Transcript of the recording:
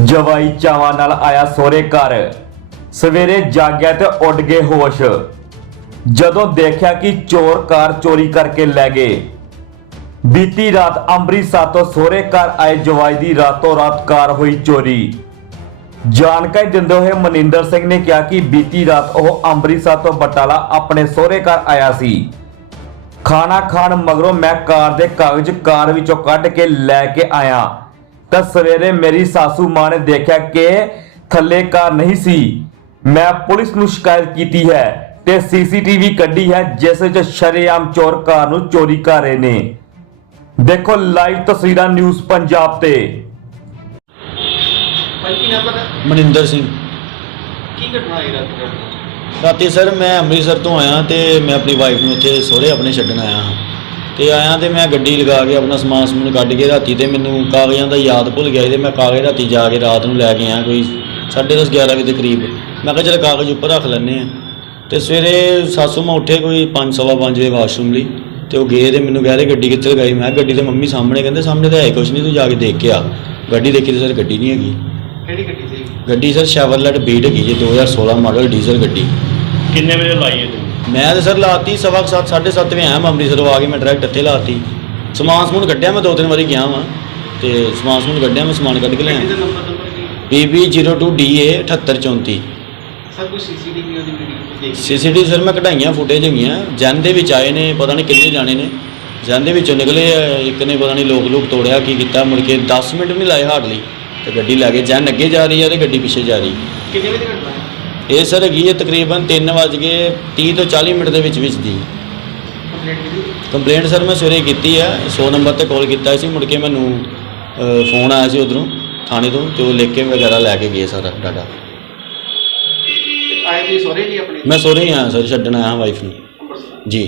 ਜਵਾਈ ਚਾਵਾਂ ਨਾਲ ਆਇਆ ਸੋਹਰੇ ਘਰ। ਸਵੇਰੇ ਜਾਗਿਆ ਤੇ ਉੱਡ ਗਏ ਹੋਸ਼। ਜਦੋਂ ਦੇਖਿਆ ਕਿ ਚੋਰ ਕਾਰ ਚੋਰੀ ਕਰਕੇ ਲੈ ਗਏ। ਬੀਤੀ ਰਾਤ ਅੰਮ੍ਰਿਤਸਰ ਤੋਂ ਸੋਹਰੇ ਘਰ ਆਏ ਜਵਾਈ ਦੀ ਰਾਤੋਂ ਰਾਤ ਕਾਰ ਹੋਈ ਚੋਰੀ। ਜਾਣਕਾਰੀ ਦਿੰਦੇ ਹੋਏ ਮਨਿੰਦਰ ਸਿੰਘ ਨੇ ਕਿਹਾ ਕਿ ਬੀਤੀ ਰਾਤ ਉਹ ਅੰਮ੍ਰਿਤਸਰ ਤੋਂ ਬਟਾਲਾ ਆਪਣੇ ਸਹੁਰੇ ਘਰ ਆਇਆ ਸੀ। ਖਾਣਾ ਖਾਣ ਮਗਰੋਂ ਮੈਂ ਕਾਰ ਦੇ ਕਾਗਜ਼ ਕਾਰ ਵਿੱਚੋਂ ਕੱਢ ਕੇ ਲੈ ਕੇ ਆਇਆ। ਤਾਂ ਸਵੇਰੇ ਮੇਰੀ ਸਾਸੂ ਮਾਂ ਨੇ ਦੇਖਿਆ ਕਿ ਥੱਲੇ ਕਾਰ ਨਹੀਂ ਸੀ। ਮੈਂ ਪੁਲਿਸ ਨੂੰ ਸ਼ਿਕਾਇਤ ਕੀਤੀ ਹੈ ਤੇ ਸੀਸੀਟੀਵੀ ਕੱਢੀ ਹੈ ਜਿਸ ਵਿੱਚ ਸ਼ਰੇਆਮ ਚੋਰ ਕਾਰ ਨੂੰ ਚੋਰੀ ਕਰ ਰਹੇ ਨੇ। ਦੇਖੋ ਲਾਈਵ ਤਸਵੀਰਾਂ ਨਿਊਜ਼ ਪੰਜਾਬ ਤੇ। ਭਾਈ ਕੀ ਨਾਮ ਤੁਹਾਡਾ? ਮਨਿੰਦਰ ਸਿੰਘ। ਕੀ ਘਟਨਾ ਹੋਈ ਰਾਤ ਨੂੰ? ਰਾਤੀ ਸਰ ਮੈਂ ਅੰਮ੍ਰਿਤਸਰ ਤੋਂ ਆਇਆ ਤੇ ਮੈਂ ਆਪਣੀ ਵਾਈਫ ਨੂੰ ਉੱਥੇ ਸਹੁਰੇ ਆਪਣੇ ਛੱਡਣ ਆਇਆ ਹਾਂ। ਤੇ ਆਇਆ ਤੇ ਮੈਂ ਗੱਡੀ ਲਗਾ ਕੇ ਆਪਣਾ ਸਮਾਨ ਸਮੂਨ ਕੱਢ ਕੇ ਰਾਤੀ ਤੇ ਮੈਨੂੰ ਕਾਗਜ਼ਾਂ ਦਾ ਯਾਦ ਭੁੱਲ ਗਿਆ ਸੀ ਤੇ ਮੈਂ ਕਾਗਜ਼ ਰਾਤੀ ਜਾ ਕੇ ਰਾਤ ਨੂੰ ਲੈ ਕੇ ਆਇਆ ਕੋਈ 10:30 11 ਵਜੇ ਦੇ ਕਰੀਬ। ਮੈਂ ਕਿਹਾ ਚਲ ਕਾਗਜ਼ ਉੱਪਰ ਰੱਖ ਲੈਂਦੇ ਆ ਤੇ ਸਵੇਰੇ ਸਾਸੂ ਮਾਂ ਉੱਠੇ ਕੋਈ 5:30 ਵਜੇ ਵਾਸ਼ਰੂਮ ਲਈ ਤੇ ਉਹ ਗਏ ਤੇ ਮੈਨੂੰ ਕਹਿ ਰਹੇ ਗੱਡੀ ਕਿੱਥੇ ਲਗਾਈ? ਮੈਂ ਗੱਡੀ ਤੇ ਮੰਮੀ ਸਾਹਮਣੇ ਕਹਿੰਦੇ ਸਾਹਮਣੇ ਤਾਂ ਹੈ ਕੁਛ ਨਹੀਂ ਤੂੰ ਜਾ ਕੇ ਦੇਖ ਕੇ ਆ। ਗੱਡੀ ਦੇਖੀ ਤੇ ਸਰ ਗੱਡੀ ਨਹੀਂ ਹੈਗੀ। ਕਿਹੜੀ ਗੱਡੀ ਸੀ? ਗੱਡੀ ਸਰ ਸ਼ੈਵਰਲੈਟ ਬੀਟ ਹੈਗੀ ਜੀ 2016 ਮਾਡਲ ਡੀਜ਼ਲ ਗੱਡੀ। ਕਿੰਨੇ ਵਜੇ ਲਾਈ ਹੈ ਤੂੰ ਮੈਂ ਤਾਂ ਸਰ ਲਾਤੀ ਸਵਾ ਕੁ ਸੱਤ, ਸਾਢੇ 7:30 ਵਜੇ ਆਇਆ ਮੈਂ ਅੰਮ੍ਰਿਤਸਰੋਂ ਆ ਕੇ ਮੈਂ ਡਾਇਰੈਕਟ ਇੱਥੇ ਲਾਤੀ। ਸਮਾਨ ਸਮੂਨ ਕੱਢਿਆ ਮੈਂ ਦੋ ਤਿੰਨ ਵਾਰੀ ਗਿਆ ਵਾਂ। ਤੇ ਸਮਾਨ ਸਮੂਨ ਕੱਢਿਆ ਮੈਂ ਸਮਾਨ ਕੱਢ ਕੇ ਗੱਡੀ ਦਾ ਲਿਆ ਨੰਬਰ ਨੰਬਰ ਕੀ PB02DA 7834 ਸਰ ਕੋਈ ਸੀਸੀਟੀਵੀ ਉਹਦੀ ਵੀਡੀਓ ਦੇਖ ਸੀਸੀਟੀਵੀ ਸਰ ਮੈਂ ਕਢਾਈਆਂ ਫੁਟੇਜ ਹੈਗੀਆਂ। ਜਨ ਦੇ ਵਿੱਚ ਆਏ ਨੇ ਪਤਾ ਨਹੀਂ ਕਿੰਨੇ ਜਾਣੇ ਨੇ। ਜਨ ਦੇ ਵਿੱਚੋਂ ਨਿਕਲੇ ਆ, ਇੱਕ ਨੇ ਪਤਾ ਨਹੀਂ ਲੋਕ ਲੋਕ ਤੋੜਿਆ ਕੀ ਕੀਤਾ ਮੁੜ ਕੇ 10 ਮਿੰਟ ਵੀ ਨਹੀਂ ਲਾਏ ਹਾਰਡਲੀ। ਤੇ ਗੱਡੀ ਲੈ ਕੇ ਜਨ ਅੱਗੇ ਜਾ ਰਹੀ ਹੈ ਤੇ ਗੱਡੀ ਪਿੱਛੇ ਜਾ ਰਹੀ। ਕਿੰਨੇ ਵਜੇ ਘਟਨਾ ਹੈ? ਇਹ ਸਰ ਹੈਗੀ ਹੈ ਤਕਰੀਬਨ 3 ਵਜ ਕੇ 30 ਤੋਂ 40 ਮਿੰਟ ਦੇ ਵਿੱਚ ਵਿੱਚ ਦੀ। ਕੰਪਲੀਟ ਸਰ ਮੈਂ ਸਵੇਰੇ ਕੀਤੀ ਹੈ 100 ਨੰਬਰ ਤੇ ਕਾਲ ਕੀਤਾ ਸੀ ਮੁੜ ਕੇ ਮੈਨੂੰ ਫੋਨ ਆਇਆ ਸੀ ਉਧਰੋਂ ਥਾਣੇ ਤੋਂ ਤੇ ਉਹ ਲਿਖ ਕੇ ਵਗੈਰਾ ਲੈ ਕੇ ਗਏ ਸਾਰਾ ਡਾਟਾ ਤੇ ਆਏ ਜੀ ਸੋਰੇ ਜੀ ਆਪਣੇ? ਮੈਂ ਸੋਰੇ ਹੀ ਆਇਆ ਸਰ ਛੱਡਣ ਆਇਆ ਵਾਈਫ ਨੂੰ। ਜੀ।